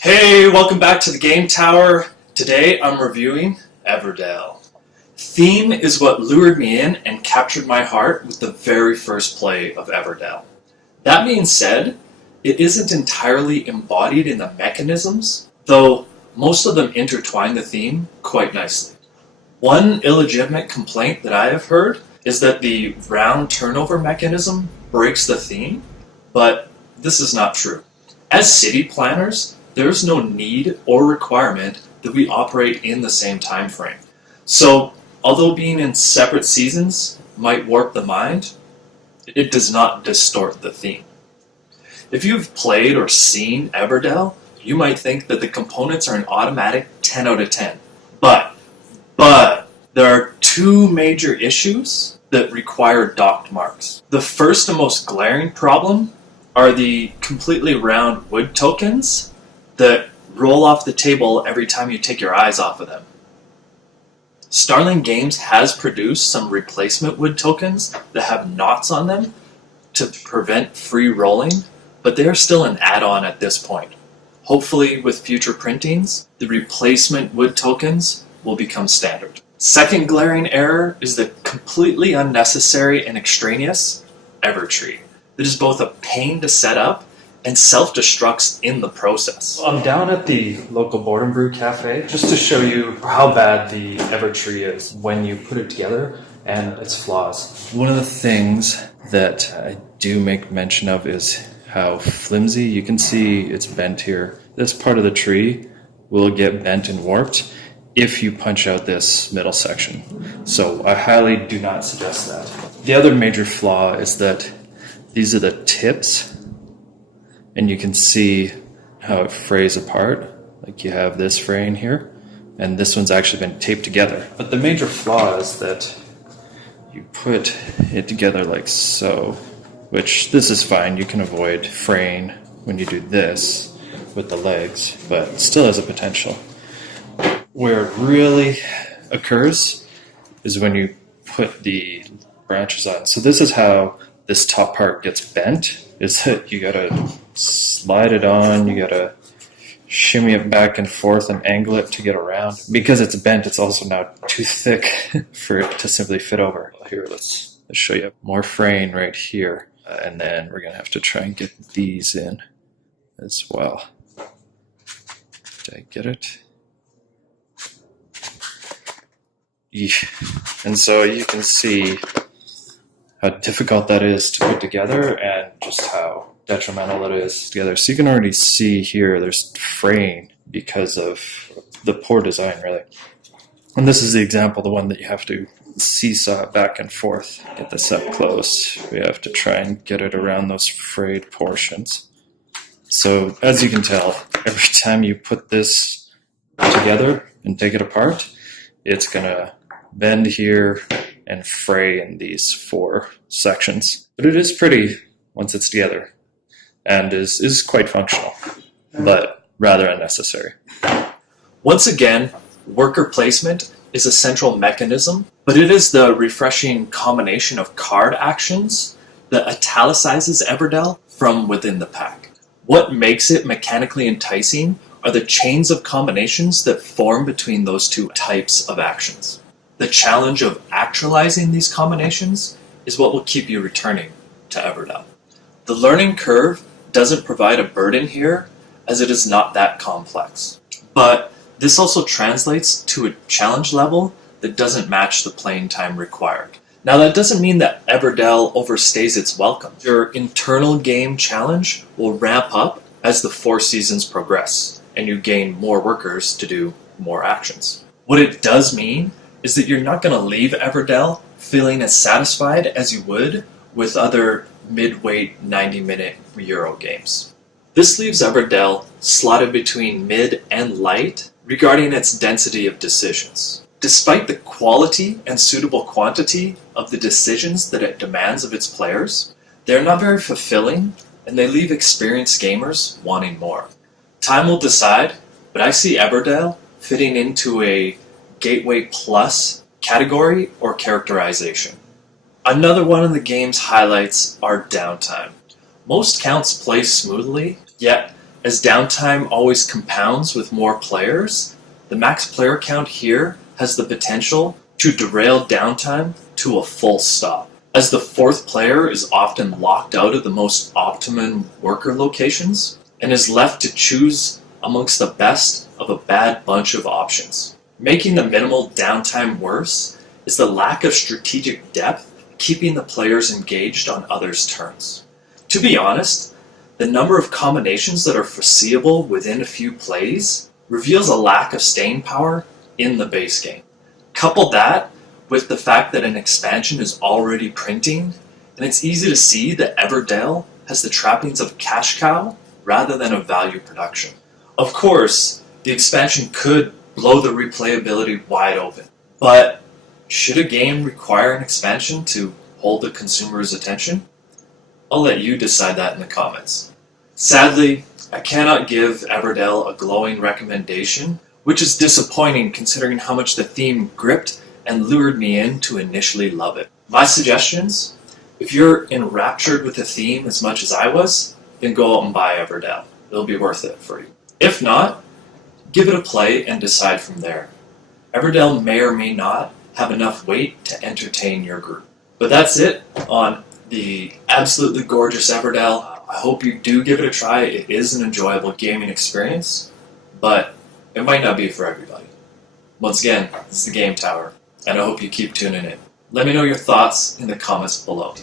Hey, welcome back to the Game Tower. Today I'm reviewing Everdell. Theme is what lured me in and captured my heart with the very first play of Everdell. That being said, it isn't entirely embodied in the mechanisms, though most of them intertwine the theme quite nicely. One illegitimate complaint that I have heard is that the round turnover mechanism breaks the theme, but this is not true. As city planners, there's no need or requirement that we operate in the same time frame. So, although being in separate seasons might warp the mind, it does not distort the theme. If you've played or seen Everdell, you might think that the components are an automatic 10 out of 10. But, there are two major issues that require docked marks. The first and most glaring problem are the completely round wood tokens that roll off the table every time you take your eyes off of them. Starling Games has produced some replacement wood tokens that have knots on them to prevent free rolling, but they are still an add-on at this point. Hopefully, with future printings, the replacement wood tokens will become standard. Second glaring error is the completely unnecessary and extraneous Evertree. It is both a pain to set up and self-destructs in the process. I'm down at the local Board and Brew Cafe just to show you how bad the Evertree is when you put it together and its flaws. One of the things that I do make mention of is how flimsy. You can see it's bent here. This part of the tree will get bent and warped if you punch out this middle section. So I highly do not suggest that. The other major flaw is that these are the tips, and you can see how it frays apart. Like you have this fraying here, and this one's actually been taped together. But the major flaw is that you put it together like so, which this is fine. You can avoid fraying when you do this with the legs, but it still has a potential. Where it really occurs is when you put the branches on. So this is how this top part gets bent, is that you gotta slide it on, you gotta shimmy it back and forth and angle it to get around. Because it's bent, it's also now too thick for it to simply fit over. Here, let's show you more fraying right here. And then we're gonna have to try and get these in as well. Did I get it? Yeah. And so you can see how difficult that is to put together and just how detrimental it is together. So you can already see here there's fraying because of the poor design, really. And this is the example, the one that you have to seesaw back and forth. Get this up close. We have to try and get it around those frayed portions. So as you can tell, every time you put this together and take it apart, it's gonna bend here and fray in these four sections. But it is pretty once it's together and is quite functional, but rather unnecessary. Once again, worker placement is a central mechanism, but it is the refreshing combination of card actions that italicizes Everdell from within the pack. What makes it mechanically enticing are the chains of combinations that form between those two types of actions. The challenge of actualizing these combinations is what will keep you returning to Everdell. The learning curve doesn't provide a burden here, as it is not that complex. But this also translates to a challenge level that doesn't match the playing time required. Now that doesn't mean that Everdell overstays its welcome. Your internal game challenge will ramp up as the 4 seasons progress, and you gain more workers to do more actions. What it does mean is that you're not going to leave Everdell feeling as satisfied as you would with other mid-weight 90-minute Euro games. This leaves Everdell slotted between mid and light regarding its density of decisions. Despite the quality and suitable quantity of the decisions that it demands of its players, they're not very fulfilling, and they leave experienced gamers wanting more. Time will decide, but I see Everdell fitting into a Gateway Plus category or characterization. Another one of the game's highlights are downtime. Most counts play smoothly, yet As downtime always compounds with more players, the max player count here has the potential to derail downtime to a full stop, as the fourth player is often locked out of the most optimum worker locations and is left to choose amongst the best of a bad bunch of options. Making the minimal downtime worse is the lack of strategic depth keeping the players engaged on others' turns. To be honest, the number of combinations that are foreseeable within a few plays reveals a lack of staying power in the base game. Couple that with the fact that an expansion is already printing, and it's easy to see that Everdell has the trappings of cash cow rather than a value production. Of course, the expansion could blow the replayability wide open, but should a game require an expansion to hold the consumer's attention? I'll let you decide that in the comments. Sadly, I cannot give Everdell a glowing recommendation, which is disappointing considering how much the theme gripped and lured me in to initially love it. My suggestions? If you're enraptured with the theme as much as I was, then go out and buy Everdell. It'll be worth it for you. If not, give it a play and decide from there. Everdell may or may not have enough weight to entertain your group. But that's it on the absolutely gorgeous Everdell. I hope you do give it a try. It is an enjoyable gaming experience, but it might not be for everybody. Once again, this is the Game Tower, and I hope you keep tuning in. Let me know your thoughts in the comments below.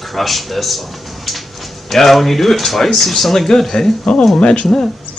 Crush this one. Yeah, when you do it twice, you sound like good, hey? Oh, imagine that.